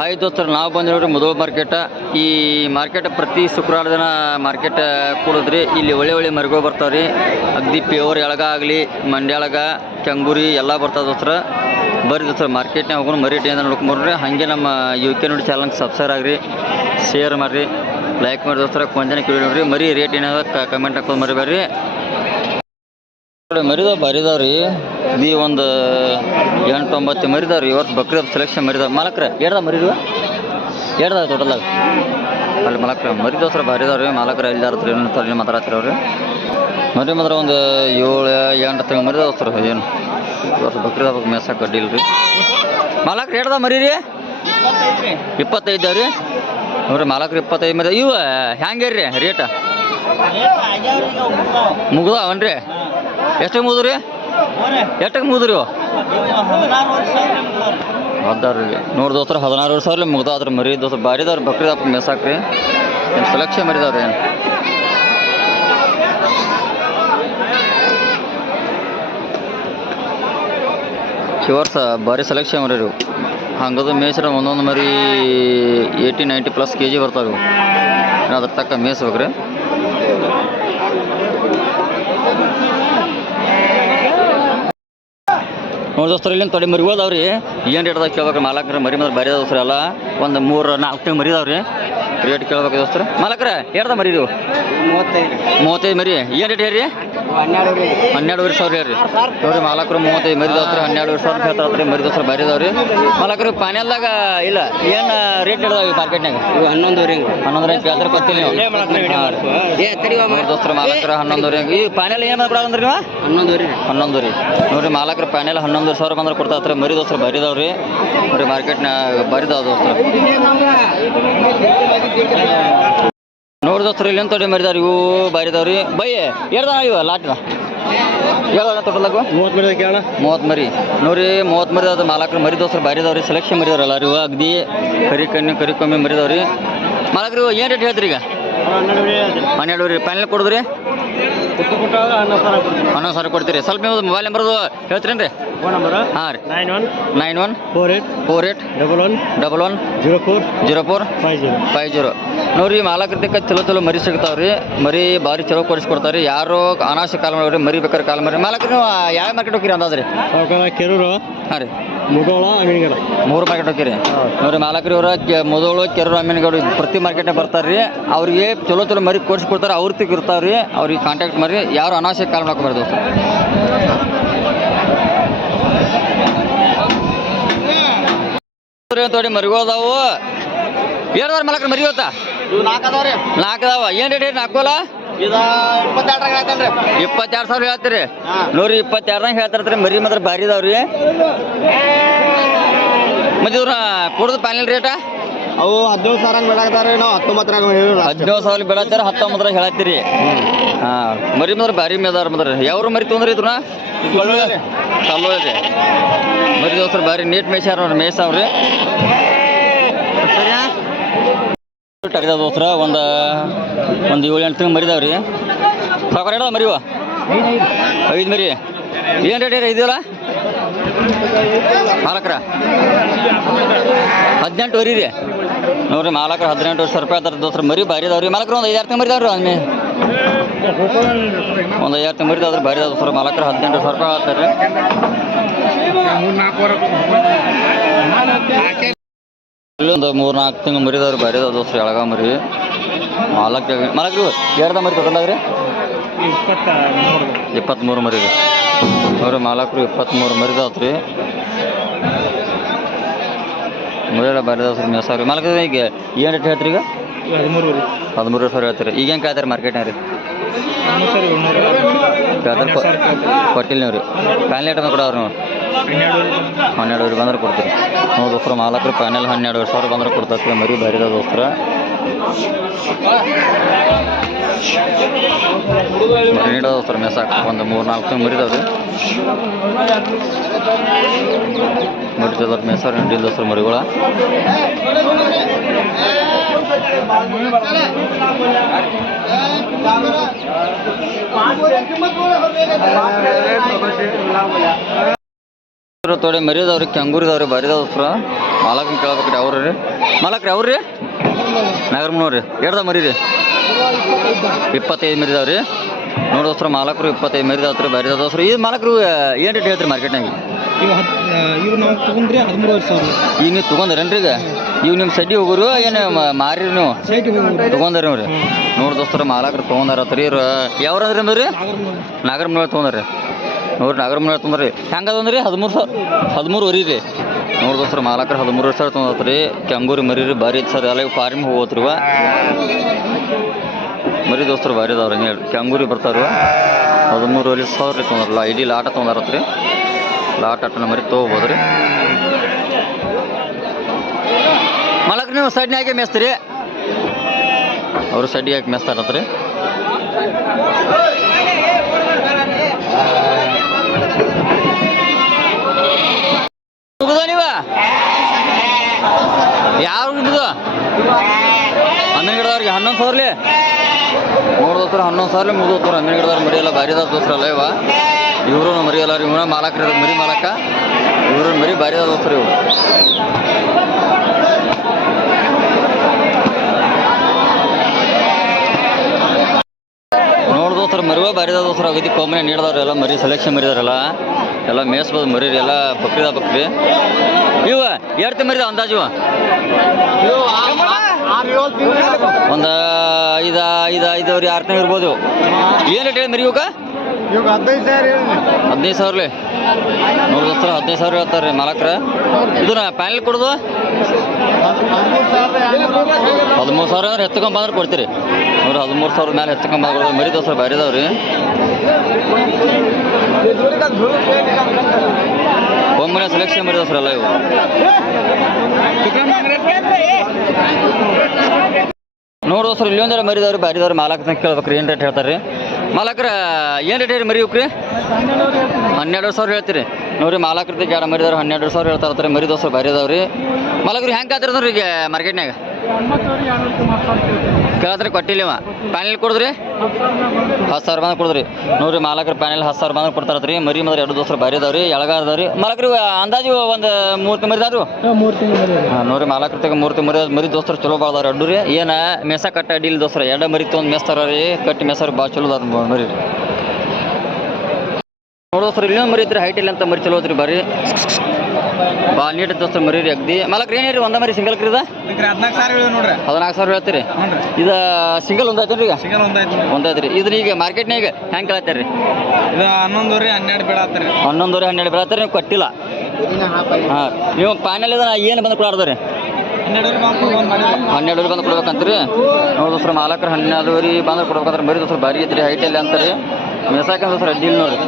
Hi ದೋಸ್ತರು, ನಾವು ಬಂದಿರೋರಿ ಮುಧೋಳ ಮಾರ್ಕೆಟ. ಈ ಮಾರ್ಕೆಟ್ ಪ್ರತಿ ಶುಕ್ರವಾರ ದಿನ ಮಾರ್ಕೆಟ್ ಕೂಡಿದ್ರಿ. ಇಲ್ಲಿ ಒಳ್ಳೆ ಮರಿಗಳು ಬರ್ತಾವ್ರಿ. ಅಗ್ದಿ ಪ್ಯೂರ್ ಎಳಗ ಆಗಲಿ, ಮಂಡ್ಯಾಳಗ, ಕೆಂಗೂರಿ ಎಲ್ಲ ಬರ್ತಾವೆ ದೋಸ್ತರ. ಬರ್ರಿ ದೋಸ್ತರು, ಮಾರ್ಕೆಟ್ನಾಗ ಹೋಗೋಣ, ಮರಿ ಏನಾರ ನೋಡ್ಕೊಂಬರ್ರಿ. ಹಾಗೆ ನಮ್ಮ UK ನೋಡಿ ಚಾನಲ್ಗೆ ಸಬ್ಸ್ಕ್ರೈಬ್ ಆಗಿರಿ, ಶೇರ್ ಮಾಡಿರಿ, ಲೈಕ್ ಮಾಡಿ ದೋಸ್ತರ. ಕೊಂಚನ ಕೇಳಿ ನೋಡ್ರಿ, ಮರಿ ರೇಟ್ ಏನಾದ ಕಮೆಂಟ್ ಹಾಕೋದು ಮರಿ ಬರ್ರಿ. ಮರಿದಾವ್ ಬರಿದಾವ್ರಿ. ಈ ಒಂದು 8-9 ಮರಿದಾವ್ರಿ. ಇವತ್ತು ಬಕ್ರೀದ್ ಸೆಲೆಕ್ಷನ್ ಮರಿದಾವ್. ಮಾಲಕ್ರ ಎರಡ ಮರಿದು ಎರಡದಾವ ಟೋಟಲಾಗ ಅಲ್ಲಿ ಮಾಲಕ್ರ ಮರಿ ದೋಸ್ರ ಬರಿದಾವ್ರಿ. ಮಾಲಕ್ರ ಎಲ್ಲಾರ್ರಿ ಏನಂತಾರೆ ಮಾತಾಡ್ತಿರವ್ರಿ. ಮರಿ ಮಾತ್ರ ಒಂದು 7-8 ತಿಂಗಳು ಮರಿ ದೋಸ್ತರ. ಏನು ಇವತ್ತು ಬಕ್ರೀದ್ ಹಬ್ಬಕ್ಕೆ ಮೇಸಕ್ಕೆ ಅಡ್ಡಿ ಇಲ್ರಿ. ಮಾಲಕ್ರ ಎರಡದ ಮರಿ ರೀ 25 ರೀ. ನೋಡ್ರಿ ಮಾಲಕ್ರ 25 ಮರಿ. ಇವು ಹ್ಯಾಂಗೆ ರೀ ರೇಟ? ಮುಗ್ದವನ್ರಿ? ಎಷ್ಟಕ್ಕೆ ಮುಗಿದ್ರಿ? ಎಷ್ಟಕ್ಕೆ ಮುಗಿದ್ರಿ? 16 ರೀ. ನೋಡಿ ದೋಸ್ತರ 16,000 ಮುಗ್ದಾದ್ರಿ ಮರಿ ದೋಸ್ರ. ಬಾರಿದವ್ರಿ ಬಕ್ರೀದ್ ಹಬ್ಬಕ್ಕೆ ಮೇಸಾಕ್ರಿ. ಏನು ಸೆಲೆಕ್ಷನ್ ಮರಿದವ್ರಿ. ಏನು ಶಿವರ್ಸ ಭಾರಿ ಸೆಲೆಕ್ಷನ್ ಮರಿ ರೀ. ಹಂಗದು ಮೇಸ್ರ ಒಂದೊಂದು ಮರಿ 80-90+ kg ಬರ್ತಾವೆ. ಅದ್ರ ತಕ್ಕ ಮೇಯ್ಸ್ಬೇಕ್ರಿ. ನೋಡಿ ದೋಸ್ತರು, ಇಲ್ಲಿಂದ ತೊಡೆ ಮರಿ ಹೋದವ್ರಿ. ಏನು ರೇಟ್ದಾಗ ಕೇಳ್ಬೇಕು ಮಾಲಕ್ರ? ಮರಿ ಮಾತ್ರ ಬರೀ ದೋಸ್ರ ಎಲ್ಲ ಒಂದು 3-4 ತಿಂಗಳು ಮರಿದಾವ್ರಿ. ರೇಟ್ ಕೇಳ್ಬೇಕು ದೋಸ್ತರ. ಮಾಲಕ್ರ ಎರಡ ಮರಿ ಇದು 35 ಮರಿ. ಏನು ರೇಟ್ ಹೇಳ್ರಿ? 12,500 ಹೇಳ್ರಿ. ನೋಡ್ರಿ ಮಾಲಕ್ರು 35 ಮರಿ ದೋಸ್ರಿ 12,500 ಹೇಳ್ತಾರ ಮರಿ ದೋಸ್ರ ಬರೀದವ್ರಿ. ಮಾಲಕ್ರು ಪಾನ್ಯಲ್ದಾಗ ಇಲ್ಲ ಏನು ರೇಟ್ ಹೇಳಿದಾವ ಮಾರ್ಕೆಟ್ನಾಗ? 11,500 ಕೇಳ್ತಾರೆ ಗೊತ್ತಿಲ್ಲ ನೀವು ದೋಸ್ತರ. ಮಾಲಕ್ರ 11,500. ಈ ಪಾನ್ಯಲ್ ಏನು ಮಾಡ್ಬಿಡಂದ್ರಿ ನೀವು? 11 ರೀ. ನೋಡ್ರಿ ಮಾಲಕ್ರ ಪಾನ್ಯಲ್ 11,000 ಬಂದ್ರೆ ಕೊಡ್ತಾತ್ರ ಮರಿ ದೋಸ್ರ ಬರೀದವ್ರಿ. ನೋಡ್ರಿ ಮಾರ್ಕೆಟ್ನಾಗ ಬರೀದಾವ ದೋಸ್ತರ. ನೋಡಿ ದೋಸ್ತರು, ಇಲ್ಲಿ ತೊಡೆ ಮರಿದಾವ್ರಿ. ಇವು ಬಾರಿದಾವ್ರಿ. ಬೈ ಹೇಳ್ದ ಇವ ಲಾಟ್ನ ಹೇಳ ಟೋಟಲಾಗ 30 ಮರಿ. ನೋಡ್ರಿ 30 ಮರಿ ಅದ ಮಾಲಕ್ರ ಮರಿ ದೋಸ್ರು ಬಾರಿದವ್ರಿ. ಸೆಲೆಕ್ಷನ್ ಮರಿದವ್ರಲ್ಲ ಇವು ಅಗ್ದಿ ಕರಿ ಕಮ್ಮಿ ಮರಿದವ್ರಿ. ಮಾಲಕ್ರಿ ಏನು ರೇಟ್ ಹೇಳ್ತೀರಿ ಈಗ? 12 ರೀ. ಫೈನಲ್ ಕೊಡಿದ್ರಿ 11,000 ಕೊಡ್ತೀರಿ. ಸ್ವಲ್ಪ ನೀವು ಮೊಬೈಲ್ ನಂಬರ್ದು ಹೇಳ್ತೀರೇನು ರೀ? ಹಾಂ ರೀ 914811110450. ನೋಡ್ರಿ ಮಾಲಕೃತಿಕ ಚಲೋ ಮರಿ ಸಿಗ್ತಾವ್ರಿ. ಮರಿ ಭಾರಿ ಚಲೋ ಕೊಡಿಸ್ಕೊಡ್ತಾವ್ರಿ. ಯಾರು ಅನಾವಶ್ಯ ಕಾಲ್ ಮಾಡಿ ಮರಿ ಬೇಕಾದ್ರೆ ಕಾಲ್ ಮಾಡಿ. ಮಾಲಕ್ರಿ ನೀವು ಯಾವ ಮಾರ್ಕೆಟ್ ಹೋಗಿರಿ ಅಂದಾದ್ರಿ? ಕೆರೂರು. ಹಾಂ ರೀ. ಮುಧೋಳ, ಅಮೀನಗಡ 3 ಮಾರ್ಕೆಟ್ ಹೋಗಿರಿ. ನೋಡ್ರಿ ಮಾಲಕ್ರಿ ಅವರ ಮುಧೋಳ, ಕೆರೂರು, ಅಮೀನಗಡ ಪ್ರತಿ ಮಾರ್ಕೆಟ್ನಾಗ ಬರ್ತಾರ್ರಿ. ಅವ್ರಿಗೆ ಚಲೋ ಮರಿ ಕೊಡಿಸ್ಕೊಡ್ತಾರೆ. ಅವ್ರಿಗೆ ಇರ್ತಾವ್ರಿ. ಅವ್ರಿಗೆ ಕಾಂಟ್ಯಾಕ್ಟ್ ಮಾಡಿ. ಯಾರು ಅನಾವಶ್ಯ ಕಾಲ್ ಮಾಡ್ಕೊಬಾರ್ದು ದೋಸ್ತ. ತೋಡಿ ಮರಿಗೋದಾವು ಏನಾದ್ರು ಮಾಲಕ್ರ ಮರಿ ಇವತ್ತ 4 ಅದಾವ. ಏನು ರೇಟ್? 4 22,000 ಹೇಳ್ತೀರಿ. ನೋಡ್ರಿ 22,000 ಹೇಳ್ತಾರ್ರಿ. ಮರಿ ಮಾತ್ರ ಭಾರಿ ಇದಾವ್ರಿ. ಮತ್ತೆ ಇವ್ರ ಕೊಡೋದು ಫೈನಲ್ ರೇಟ? ಅವು 15,000 ಬಿಡಾಕ್ತಾರೆ. ನಾವು 19,000 ಬಿಡತ್ತಾರೆ. 19 ಹೇಳತ್ತೀರಿ. ಹಾಂ ಮರಿ ಮಾತ್ರ ಭಾರಿ ಮೇದಾರ ಮಾತ್ರ. ಯಾವ್ರು ಮರಿ ತೊಂದ್ರೆ ಇದ್ರ ಕಲ್ಲು ಇದೆ ಮರಿ ದೋಸ್ರು. ಭಾರಿ ನೀಟ್ ಮೇಯ್ಸಾರ ನೋಡ್ರಿ. ಮೇಯ್ಸಾವ್ರಿ ಟಗದ ದೋಸ್ರ. ಒಂದು 7-8 ತಿಂಗಳು ಮರಿದಾವ್ರಿ. ಸಾಕಾರ ಹೇಳ ಮರಿವ 5 ಮರಿ. ಏನು ರೇಟ್ ಇದೆಯಲ್ಲ ಮಾಲಕ್ರ? 18 ರೀ. ನೋಡ್ರಿ ಮಾಲಕ್ರ 18,000 ರೂಪಾಯಿ ಆದ್ರೆ ದೋಸ್ರ. ಮರಿ ಭಾರಿ ಇದಾವ್ರಿ. ಮಾಲಕ್ರ ಒಂದು 5-6 ತಿಂಗಳು ಮರಿದಾವ್ರಿ. ಒಮ್ಮೆ ಒಂದು 5 ತಿಂಗಳು ಮರಿದಾವ್ರಿ. ಭಾರಿ ದೋಸ್ರ. ಮಾಲಕ್ರ 18,000 ರೂಪಾಯಿ ಆಗ್ತಾರೆ. ಇಲ್ಲೊಂದು 3-4 ತಿಂಗಳು ಮರಿದವ್ರಿ. ಭಾರಿ ಅದಾವ ದೋಸ್ರ. ಎಳಗ ಮರಿ ಮಾಲಕ್ರಿ ಎರಡ ಮರಿ ತೊಗೊಂಡಾಗ್ರಿ 23 ಮರಿ ರೀ. ಅವ್ರಿ ಮಾಲಕ್ರು 23 ಮರಿದಾವ್ರಿ. ಮರಿಯೆಲ್ಲ ಭಾರಿ ದೋಸ್ರ. ಮೇಸಾವ್ರಿ ಮಾಲಕ್ರ. ಈಗ ಏನು ರೇಟ್ ಹೇಳ್ತೀರಿ? ಈಗ 13,000 ಹೇಳ್ತೀರಿ. ಈಗ ಹೆಂಗೆ ಕಾಯ್ತಾರೆ ಮಾರ್ಕೆಟ್ನಾಗ ರೀ? ಕೊಟ್ಟಿಲ್ಲ ನೀವು ರೀ. ಪ್ಯಾನ್ ರೇಟ್ ಕೊಡೋರು ನೀವು 12,000 ಬಂದ್ರೆ ಕೊಡ್ತೀರಿ. ನೋಡಿ ದೋಸ್ರ ಮಾಲಕ್ರು ಪ್ಯಾನೆಲ್ 12,000 ಬಂದ್ರೆ ಕೊಡ್ತಾರೆ. ಮರಿ ಭಾರಿ ಅದ ದೋಸ್ರ. ಮರಿ ನೀಡೋ ದೋಸ್ರ ಮೇಸಾಕ ಒಂದು 3-4 ತಿಂಗಳು ಮರಿದಾವ್ರಿ. ಮರಿ ಚಲೋ ಮೇಸಾರ ನೀಡಿಲ್ಲ ದೋಸ್ರ ಮರಿಗಳ. ದೋಸ್ತರ ತೊಡೆ ಮರಿದವ್ರಿ ಕೆಂಗೂರಿದವ್ರಿ ಬರಿದವ್ರ ಮಾಲಕನ ಕೇಳ್ಬೇಕ್ರಿ ಅವ್ರಿ ಮಾಲಕ್ರಿ ಅವ್ರಿ ನಗರ ನೋಡ್ರಿ ಎಡ್ದ ಮರಿ ರೀ 25 ಮರಿದಾವ್ರಿ ನೋಡಿ ದೋಸ್ತರ ಮಾಲಕರು 25 ಮರಿದಾವ್ರಿ ಬರಿದ ದೋಸ್ರು ಈ ಮಾಲಕರು ಏನು ರೇಟ್ ಹೇಳ್ತೀರಿ ಮಾರ್ಕೆಟ್ನಾಗ ಇವು ನಾವು ತಗೊಂಡ್ರಿ 13,000 ಈಗ ನೀವು ತೊಗೊಂಡ್ರೇನ್ರಿ ಈಗ ಇವು ನಿಮ್ಮ ಸಡ್ಡಿ ಹೋಗೋರು ಏನು ಮಾರಿ ನೀವು ತೊಗೊಂಡ್ರಿ ಅವ್ರಿ ನೋಡಿ ದೋಸ್ತರ ಮಾಲಕರು ತೊಗೊಂಡಾರತ್ರಿ ಯಾವ್ರಂದ್ರಿ ಅಂದ್ರಿ ನಾಗರ ತೊಗೊಂಡ್ರಿ ನೋಡ್ರಿ ನಾಗರ ತೊಗೊಂಡ್ರಿ ಹೆಂಗದಂದ್ರಿ 13,000 ರೀ ನೋಡಿ ದೋಸ್ತರ ಮಾಲಕರು 13,000 ತೊಗೊಂಡ್ರಿ ಕೆಂಗೂರಿ ಮರಿ ರೀ ಭಾರಿ ಸರ್ ಎಲ್ಲ ಫಾರ್ಮ್ ಹೋಗೋತ್ರಿ ಮರಿ ದೋಸ್ತರು ಭಾರಿ ಅದಾವ್ರಿ ಹಂಗೆ ಕೆಂಗೂರಿ ಬರ್ತಾರ 13,000 ತೊಗೊಂಡ್ರಲ್ಲ ಇಡೀ ಲಾಟ ತೊಗೊಂಡಾರತ್ರಿ ಲಾಟ್ ಆಟನ ಮರಿ ತೊಗೋಬೋದು ರೀ ಮಾಲಕ್ರಿ ನೀವು ಸಡ್ಡಿ ಹಾಕಿ ಮೇಸ್ತೀರಿ ಅವರು ಸಡ್ಡಿ ಹಾಕಿ ಮೇಸ್ತಾರತ್ರಿ ನೀವ ಯಾವ ಹಿಡಿದು ಹಣ್ಣಿನ ಗಿಡದವ್ರಿಗೆ 11,000 ನೋಡ್ದೋಸ್ರ 11,000 ಮುಗಿದೋಸ್ರ ಹಣ್ಣಿನ ಗಿಡದವ್ರು ಮರಿ ಎಲ್ಲ ಭಾರಿ ಅದ ದೋಸ್ರಲ್ಲ ಇವ ಇವರು ಮರಿ ಎಲ್ಲ ಇವನ ಮಾಲಕ್ರಿ ಮರಿ ಮಾಲಕ್ಕ ಇವ್ರ ಮರಿ ಭಾರಿ ಅದ ದೋಸ್ರ ಇವು ನೋಡ್ದೋಸ್ರ ಮರಿವ ಭಾರಿ ಅದ ದೋಸ್ರ ಅಗದಿ ಕೊಮ್ಮನೆ ನೀಡ್ದವ್ರು ಎಲ್ಲ ಮರಿ ಸೆಲೆಕ್ಷನ್ ಮರಿದಾರಲ್ಲ ಎಲ್ಲ ಮೇಸ್ಬೋದು ಮರಿ ಎಲ್ಲ ಬಕ್ರಿ ಇವ ಎರಡು ಮರಿದ ಅಂದಾಜು ಒಂದು 5-6 ತಿಂಗಳು ಇರ್ಬೋದು ಏನು ರೇಟ್ ಹೇಳಿ ಮರಿ ಇವಾಗ 15,000 ನೋಡಿ ದೋಸ್ತರ 15,000 ಹೇಳ್ತಾರೆ ರೀ ಮಾಲಕ್ರ ಇದನ್ನ ಪ್ಯಾನೆಲ್ ಕೊಡೋದು 13,000 ಅಂದ್ರೆ ಎತ್ಕೊಂಬಂದ್ರೆ ಕೊಡ್ತೀರಿ ನೋಡ್ರಿ 13,000 ಮೇಲೆ ಎತ್ಕೊಂಬಂದ್ರೆ ಮರಿ ದೋಸ್ತರ ಭಾರಿ ಇದಾವ್ರಿ ಒಮ್ಮನೆ ಸೆಲೆಕ್ಷನ್ ಮರಿ ದೋಸ್ರಲ್ಲ ಇವು ನೋಡಿ ದೋಸ್ರು ಇಲ್ಲಿ ಒಂದರ ಮರಿದವ್ರಿ ಬಾರಿದವ್ರಿ ಮಾಲಕ್ನ ಕೇಳ್ಬೇಕ್ರಿ ಏನು ರೇಟ್ ಹೇಳ್ತಾರೆ ರೀ ಮಾಲಕ್ರ ಏನು ರೇಟ್ ಹೇಳಿ ಮರಿ ಇವ್ರಿ 12,000 ಹೇಳ್ತೀರಿ ನೋಡ್ರಿ ಮಾಲಕ್ರದ್ದು ಜಾಡ ಮರಿದವ್ರು 12,000 ಹೇಳ್ತಾರತ್ರಿ ಮರಿ ದೋಸ್ರು ಭಾರಿ ಅದಾವ್ರಿ ಮಾಲಕ್ರು ಹೆಂಗೆ ಕಾತಿರ್ತಾವ್ರಿ ಈಗ ಮಾರ್ಕೆಟ್ನಾಗ ಕೇಳತ್ರಿ ಕೊಟ್ಟಿಲ್ಲ ಪ್ಯಾನೆಲ್ ಕೊಡಿದ್ರಿ 10,000 ಬಂದು ಕೊಡಿದ್ರಿ ನೋಡ್ರಿ ಮಾಲಕ್ರ ಪ್ಯಾನೆಲ್ 10,000 ಬಂದು ಕೊಡ್ತಾರತ್ರಿ ಮರಿ ಮಾತ್ರ 2 ದೋಸ್ರು ಭಾರಿ ಅದಾವ್ರಿ ಎಳಗಾರದವ್ರಿ ಮಾಲಕ್ರಿ ಅಂದಾಜು ಒಂದು 3 ತಿಂಗಳು ಮರಿದಾರು ಹಾಂ ನೋಡ್ರಿ ಮಾಲಕ್ರತೆಗೆ 3 ತಿಂಗಳು ಮರಿ ದೋಸ್ತರು ಚಲೋ ಭಾಳದವ್ರಿ ಅಡ್ಡು ರೀ ಏನು ಮೆಸ ಕಟ್ಟ ಅಡ್ಡಿಲ್ಲ ದೋಸ್ರ 2 ಮರಿ ತೊಗೊಂಡು ಮೇಸ್ತಾರ ರೀ ಕಟ್ಟಿ ಮೇಸಾರ ಭಾಳ ಚಲೋ ಅದ ಮರಿ ನೋಡೋಸ್ರ ಇಲ್ಲೊಂದು ಮರಿ ಐತ್ರಿ ಹೈಟ್ ಇಲ್ಲ ಅಂತ ಮರಿ ಚಲೋ ಐತ್ರಿ ಬರ್ರಿ ಭಾಳ ನೀಟ್ ದೋಸ್ತ ಮರಿ ರೀ ಅಗ್ದಿ ಮಾಲಕ್ರಿ ಏನೇರಿ ಒಂದ ಮರಿ ಸಿಂಗಲ್ ಕ್ರೀದ 14,000 ನೋಡ್ರಿ 14,000 ಹೇಳ್ತೀರಿ ಇದು ಸಿಂಗಲ್ ಒಂದು ಐತ್ರಿ ಈಗ ಸಿಂಗಲ್ ಒಂದೈತ್ರಿ ಇದನ್ನ ಈಗ ಮಾರ್ಕೆಟ್ನಾಗ ಹೆಂಗೆ ಕೇಳತ್ತೀರಿ ಇದು 11,000 ಬೇಡತ್ರಿ 11,000 ಬೇಡತ್ತೀರಿ ನೀವು ಕೊಟ್ಟಿಲ್ಲ ಹಾಂ ನೀವು ಫೈನಲ್ ಇದನ್ನ ಏನು ಬಂದು ಕೊಡಾರ್ದ್ರಿ 12 ಬಂದು ಕೊಡ್ಬೇಕಂತ್ರಿ ನೋಡಿ ದೋಸ್ರ ಮಾಲಕ್ರ 12 ಬಂದು ಕೊಡ್ಬೇಕಂದ್ರೆ ಮರಿ ದೋಸ್ರ ಭಾರಿ ಐತ್ರಿ ಹೈಟಲ್ಲಿ ಅಂತಾರೆ ಮೆಸಾಕ ದೋಸ್ರ ಅಡ್ಡಿಲ್ಲ ನೋಡ್ರಿ